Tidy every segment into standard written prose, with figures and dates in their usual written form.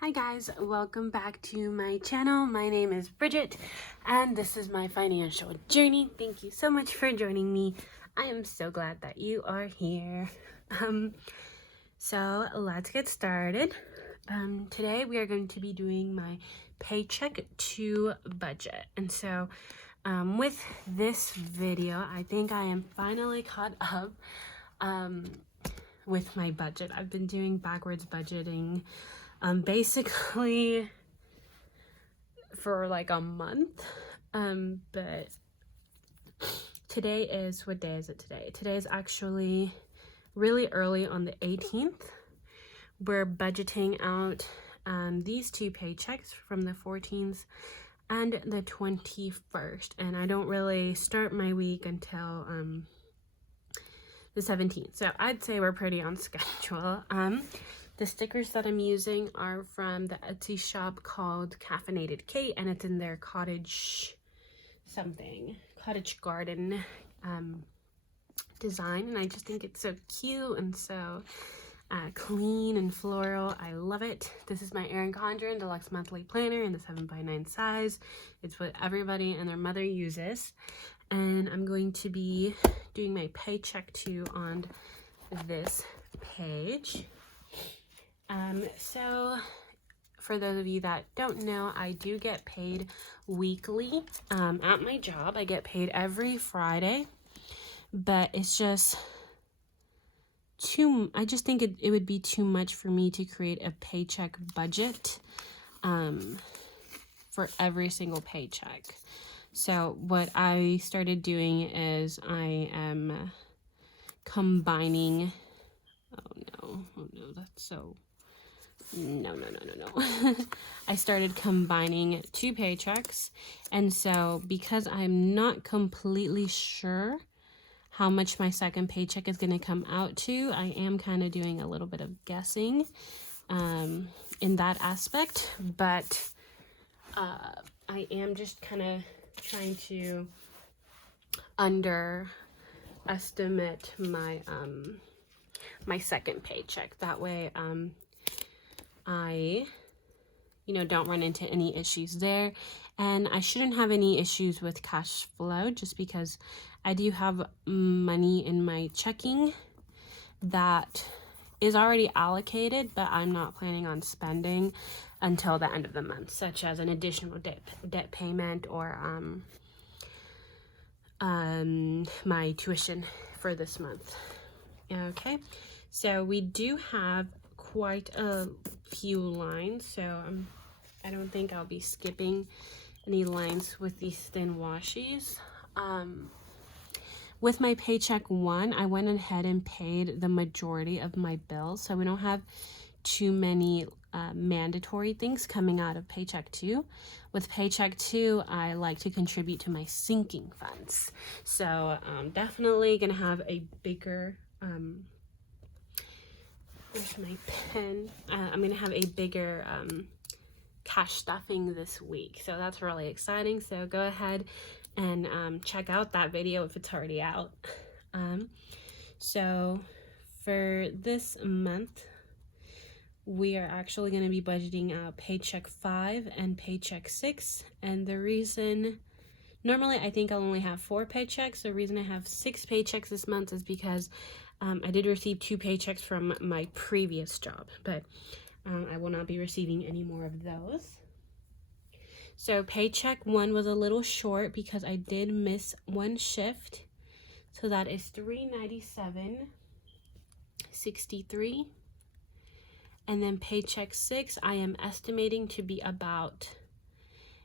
Hi guys, welcome back to my channel. My name is Bridget and this is my financial journey. Thank you so much for joining me. I am so glad that you are here. So let's get started. Today we are going to be doing my paycheck to budget. And so with this video, I think I am finally caught up with my budget. I've been doing backwards budgeting basically for like a month, but today is, what day is it today? Today is actually really early on the 18th. We're budgeting out these two paychecks from the 14th and the 21st, and I don't really start my week until the 17th, so I'd say we're pretty on schedule. The stickers that I'm using are from the Etsy shop called Caffeinated Kate, and it's in their cottage garden design, and I just think it's so cute and so clean and floral. I love it. This is my Erin Condren Deluxe Monthly Planner in the 7x9 size. It's what everybody and their mother uses, and I'm going to be doing my paycheck to on this page. So for those of you that don't know, I do get paid weekly at my job. I get paid every Friday, but it's just I just think it would be too much for me to create a paycheck budget for every single paycheck. So what I started doing is I am combining, oh no, that's so, no. I started combining two paychecks, and so because I'm not completely sure how much my second paycheck is going to come out to, I am kind of doing a little bit of guessing in that aspect, but I am just kind of trying to underestimate my my second paycheck. That way I don't run into any issues there, and I shouldn't have any issues with cash flow just because I do have money in my checking that is already allocated, but I'm not planning on spending until the end of the month, such as an additional debt payment or my tuition for this month. Okay, so we do have quite a few lines, so I don't think I'll be skipping any lines with these thin washies. With my paycheck one, I went ahead and paid the majority of my bills, so we don't have too many mandatory things coming out of paycheck two. With paycheck two, I like to contribute to my sinking funds, so definitely gonna have a bigger where's my pen? I'm gonna have a bigger cash stuffing this week, so that's really exciting. So go ahead and check out that video if it's already out. So for this month, we are actually going to be budgeting out paycheck 5 and paycheck 6, and the reason, normally I think I'll only have 4 paychecks. The reason I have 6 paychecks this month is because I did receive 2 paychecks from my previous job, but I will not be receiving any more of those. So paycheck 1 was a little short because I did miss 1 shift. So that is $397.63. And then paycheck 6, I am estimating to be about,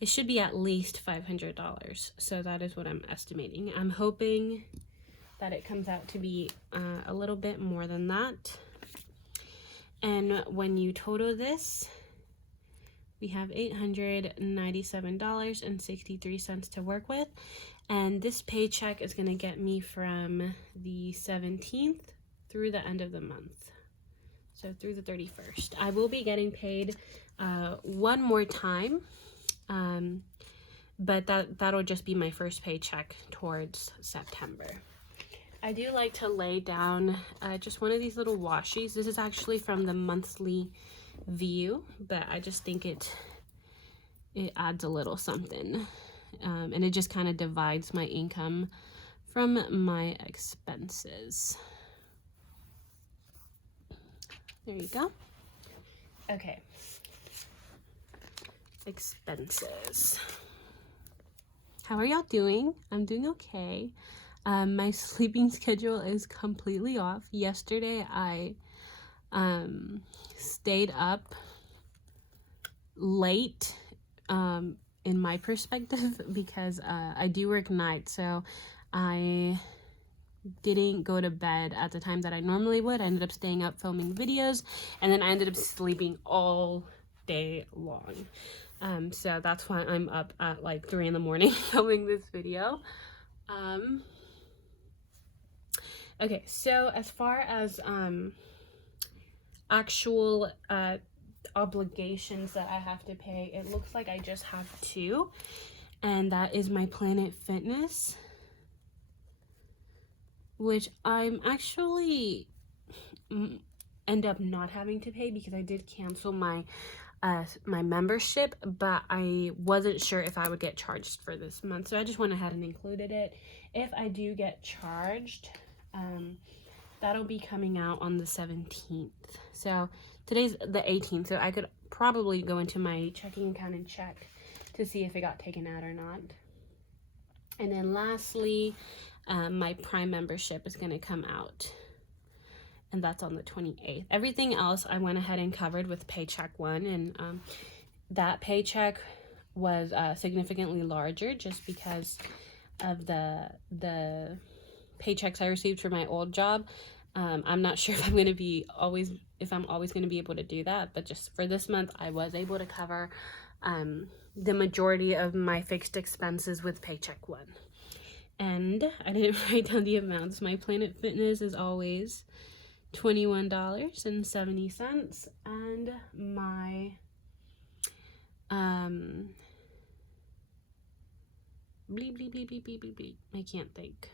it should be at least $500. So that is what I'm estimating. I'm hoping that it comes out to be a little bit more than that. And when you total this, we have $897.63 to work with. And this paycheck is going to get me from the 17th through the end of the month. So through the 31st. I will be getting paid one more time. But that'll just be my first paycheck towards September. I do like to lay down just one of these little washies. This is actually from the monthly view, but I just think it adds a little something. And it just kind of divides my income from my expenses. There you go. Okay. Expenses. How are y'all doing? I'm doing okay. My sleeping schedule is completely off. Yesterday I stayed up late in my perspective because I do work nights, so I didn't go to bed at the time that I normally would. I ended up staying up filming videos, and then I ended up sleeping all day long. So that's why I'm up at like 3 in the morning filming this video. Okay, so as far as actual obligations that I have to pay, it looks like I just have 2, and that is my Planet Fitness, which I'm actually end up not having to pay because I did cancel my my membership, but I wasn't sure if I would get charged for this month, so I just went ahead and included it. If I do get charged, that'll be coming out on the 17th. So today's the 18th, so I could probably go into my checking account and check to see if it got taken out or not. And then lastly, my Prime membership is going to come out, and that's on the 28th. Everything else I went ahead and covered with Paycheck One, and that paycheck was significantly larger just because of the paychecks I received for my old job. I'm not sure if I'm always going to be able to do that, but just for this month I was able to cover the majority of my fixed expenses with Paycheck One. And I didn't write down the amounts. My Planet Fitness is always $21.70, and my bleep, bleep, bleep, bleep, bleep, bleep, bleep. I can't think.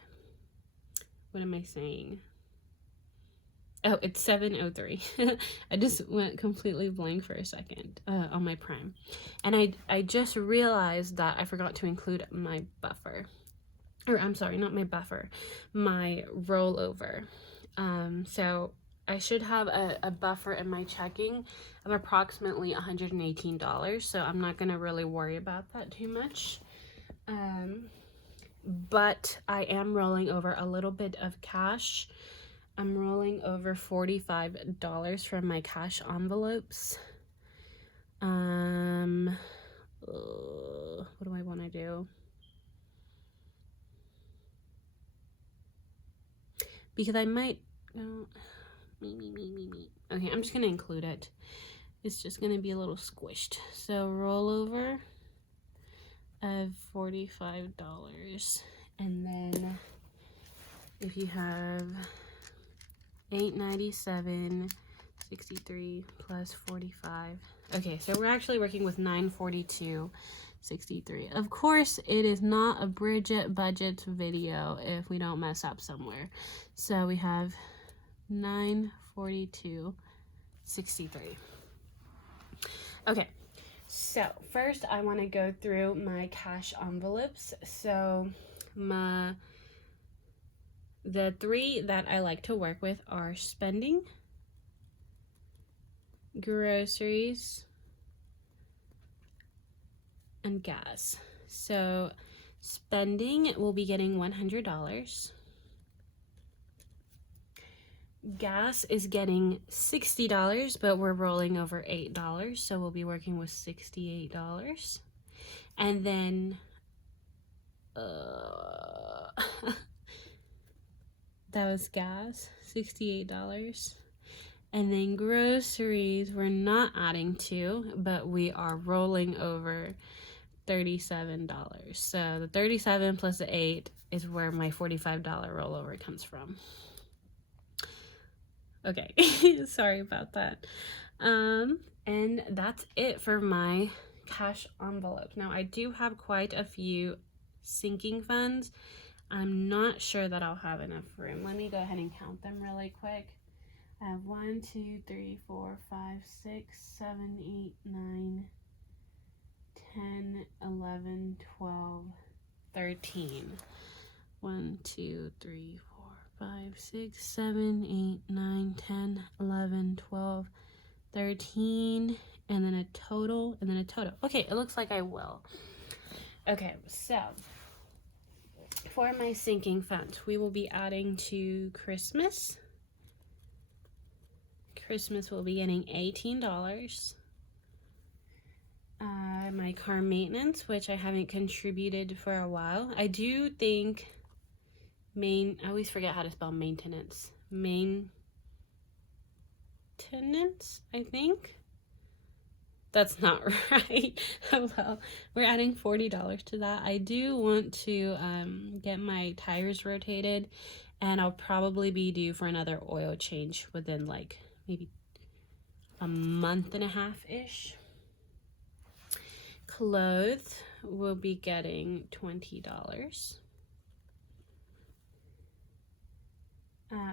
What am I saying? Oh, it's $7.03. I just went completely blank for a second on my Prime. And I just realized that I forgot to include my buffer. Or I'm sorry, not my buffer, my rollover. So I should have a buffer in my checking of approximately $118. So I'm not going to really worry about that too much. But I am rolling over a little bit of cash. I'm rolling over $45 from my cash envelopes. What do I want to do? Because I might okay, I'm just gonna include it. It's just gonna be a little squished. So rollover of $45, and then if you have $897.63 plus 45. Okay, so we're actually working with $942.63. Of course, it is not a Bridget budget video if we don't mess up somewhere. So we have $942.63. Okay, so first I want to go through my cash envelopes. So the 3 that I like to work with are spending, groceries, and gas. So spending will be getting $100. Gas is getting $60, but we're rolling over $8, so we'll be working with $68. And then that was gas, $68. And then groceries we're not adding to, but we are rolling over $37. So the 37 plus the 8 is where my $45 rollover comes from. Okay, sorry about that. And that's it for my cash envelopes. Now I do have quite a few sinking funds. I'm not sure that I'll have enough room. Let me go ahead and count them really quick. I have 1, 2, 3, 4, 5, 6, 7, 8, 9, 10, 11, 12, 13. 1, 2, 3, 4, 5, 6, 7, 8, 9, 10, 11, 12, 13, and then a total, and then a total. Okay, it looks like I will. Okay, so for my sinking fund, we will be adding to Christmas. Christmas will be getting $18. My car maintenance, which I haven't contributed for a while. I do think I always forget how to spell maintenance. Maintenance, I think. That's not right. Well, we're adding $40 to that. I do want to get my tires rotated, and I'll probably be due for another oil change within like maybe a month and a half-ish. Clothes will be getting $20.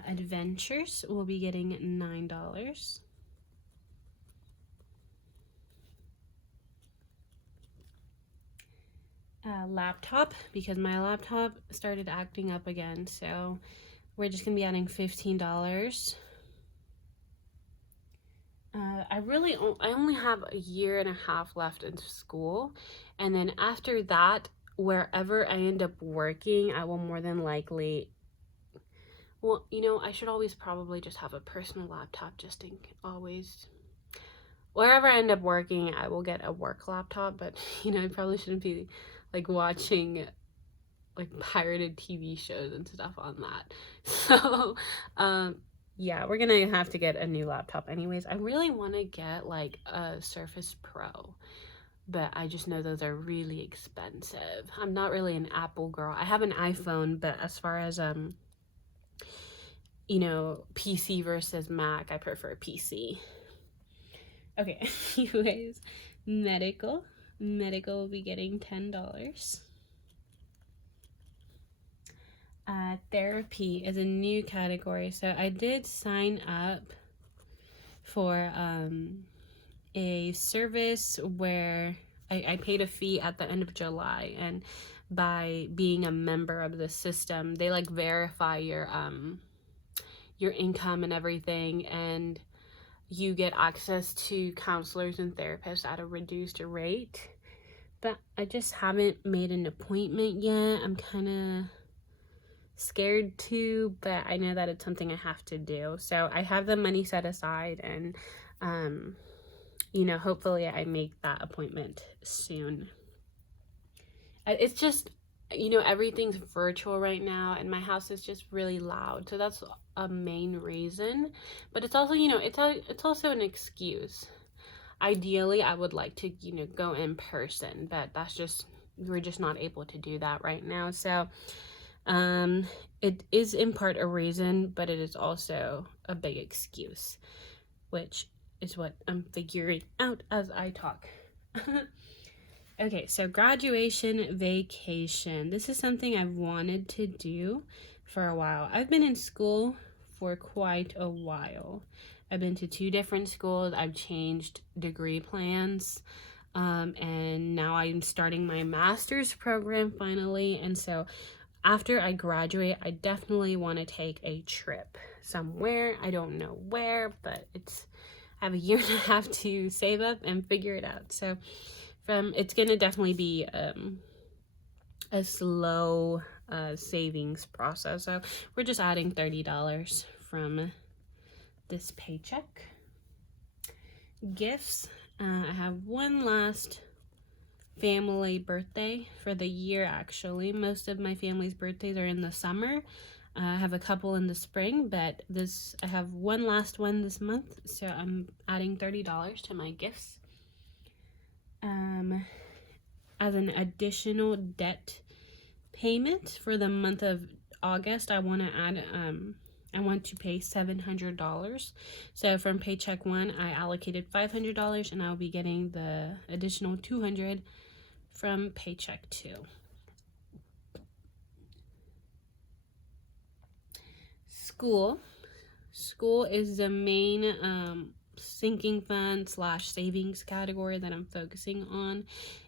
Adventures will be getting $9. Laptop, because my laptop started acting up again, so we're just gonna be adding $15. I only have a year and a half left in school, and then after that, wherever I end up working, I will more than likely, well, you know, I should always probably just have a personal laptop just in always. Wherever I end up working, I will get a work laptop, but you know, I probably shouldn't be like watching like pirated TV shows and stuff on that. So, yeah, we're gonna have to get a new laptop anyways. I really want to get like a Surface Pro, but I just know those are really expensive. I'm not really an Apple girl. I have an iPhone, but as far as you know, PC versus Mac, I prefer PC. Okay, anyways, medical will be getting $10. Therapy is a new category, so I did sign up for a service where I paid a fee at the end of July, and by being a member of the system, they like verify your income and everything, and you get access to counselors and therapists at a reduced rate. But I just haven't made an appointment yet. I'm kind of scared to, but I know that it's something I have to do. So I have the money set aside, and you know, hopefully I make that appointment soon. It's just, you know, everything's virtual right now, and my house is just really loud, so that's a main reason. But it's also, you know, it's also an excuse. Ideally, I would like to, you know, go in person, but we're just not able to do that right now. So it is in part a reason, but it is also a big excuse, which is what I'm figuring out as I talk. Okay, so graduation vacation. This is something I've wanted to do for a while. I've been in school for quite a while. I've been to 2 different schools. I've changed degree plans. And now I'm starting my master's program finally. And so after I graduate, I definitely want to take a trip somewhere. I don't know where, but I have a year and a half to save up and figure it out. So it's going to definitely be a slow savings process. So we're just adding $30 from this paycheck. Gifts. I have one last family birthday for the year, actually. Most of my family's birthdays are in the summer. I have a couple in the spring, but I have one last one this month, so I'm adding $30 to my gifts. As an additional debt payment for the month of August, I want to pay $700. So from paycheck 1, I allocated $500, and I'll be getting the additional $200 from paycheck 2. School. School is the main sinking fund / savings category that I'm focusing on.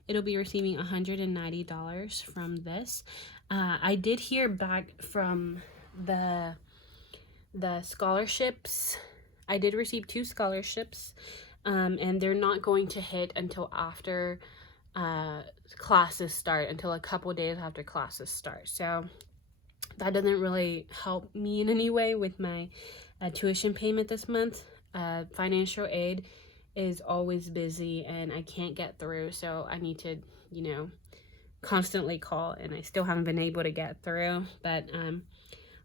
It'll be receiving $190 from this. I did hear back from the scholarships. I did receive 2 scholarships, and they're not going to hit until after classes start, until a couple days after classes start. So that doesn't really help me in any way with my tuition payment this month. Financial aid is always busy and I can't get through, so I need to, you know, constantly call, and I still haven't been able to get through. But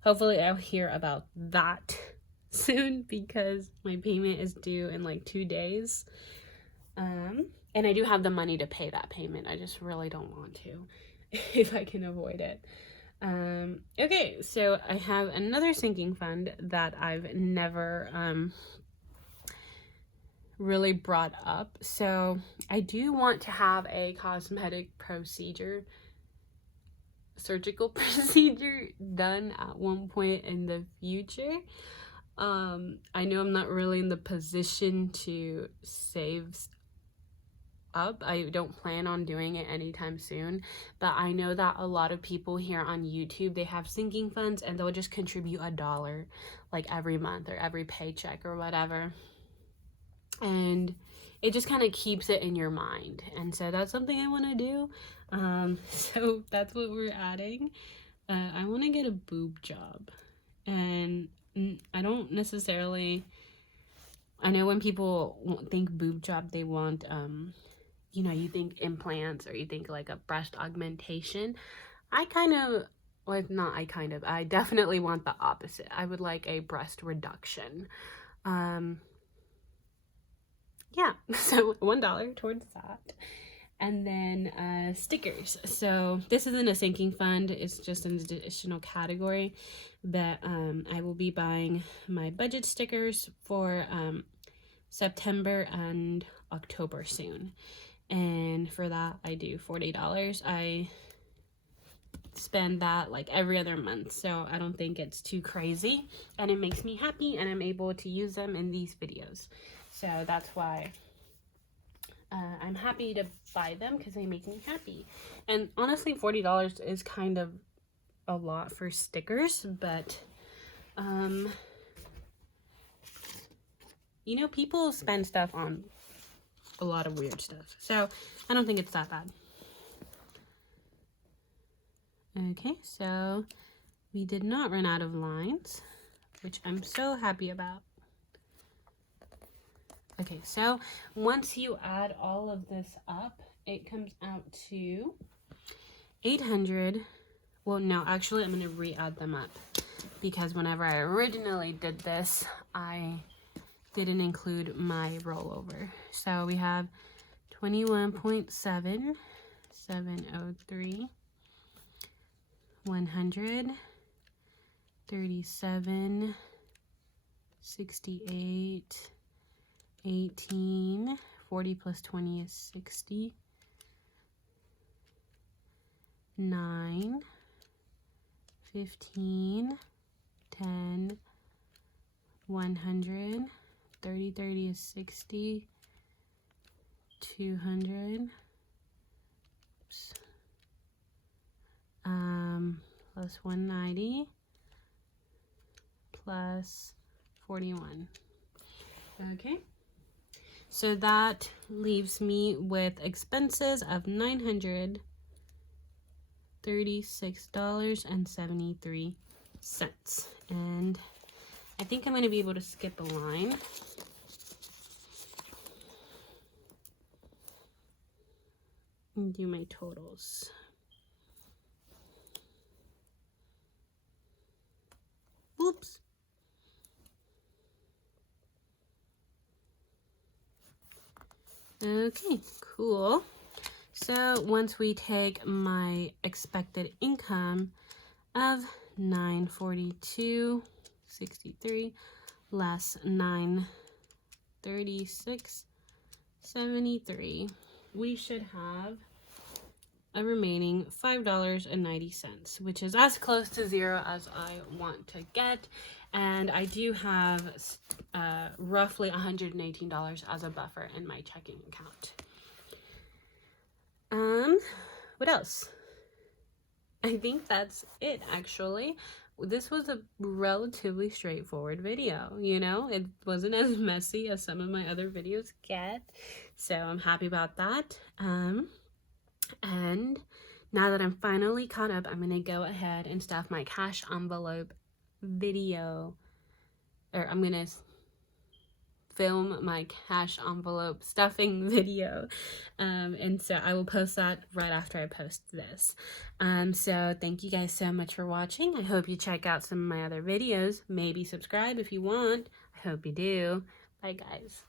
hopefully I'll hear about that soon, because my payment is due in like 2 days. And I do have the money to pay that payment. I just really don't want to if I can avoid it. Okay, so I have another sinking fund that I've never really brought up. So I do want to have a cosmetic procedure, surgical procedure done at one point in the future. I know I'm not really in the position to save up. I don't plan on doing it anytime soon, but I know that a lot of people here on YouTube, they have sinking funds and they'll just contribute $1 like every month or every paycheck or whatever, and it just kind of keeps it in your mind. And so that's something I want to do. So that's what we're adding. I want to get a boob job, and I don't necessarily, I know when people think boob job, they want you know, you think implants or you think like a breast augmentation. I definitely want the opposite. I would like a breast reduction. Yeah, so $1 towards that. And then stickers. So this isn't a sinking fund, it's just an additional category. But I will be buying my budget stickers for September and October soon. And for that, I do $40. I spend that like every other month, so I don't think it's too crazy, and it makes me happy, and I'm able to use them in these videos. So that's why I'm happy to buy them, because they make me happy. And honestly, $40 is kind of a lot for stickers, but you know, people spend stuff on a lot of weird stuff, so I don't think it's that bad. Okay, so we did not run out of lines, which I'm so happy about. Okay, so once you add all of this up, it comes out to 800. Well, no, actually, I'm going to re-add them up, because whenever I originally did this, I didn't include my rollover. So we have 21.7, 703, 100, 37, 68, 18, 40 plus 20 is 60, 9, 15, 10, 100, 30, 30 is 60, 200, plus 190, plus 41. Okay, so that leaves me with expenses of $936.73. And I think I'm going to be able to skip a line. And do my totals. Oops. Okay, cool. So once we take my expected income of $942.63 less $936.73, we should have a remaining $5.90, which is as close to zero as I want to get. And I do have roughly $118 as a buffer in my checking account. What else? I think that's it, actually. This was a relatively straightforward video, you know? It wasn't as messy as some of my other videos get, so I'm happy about that. And now that I'm finally caught up, I'm gonna go ahead and stuff my cash envelope video, or I'm gonna film my cash envelope stuffing video, and so I will post that right after I post this. So thank you guys so much for watching. I hope you check out some of my other videos. Maybe subscribe if you want. I hope you do. Bye guys.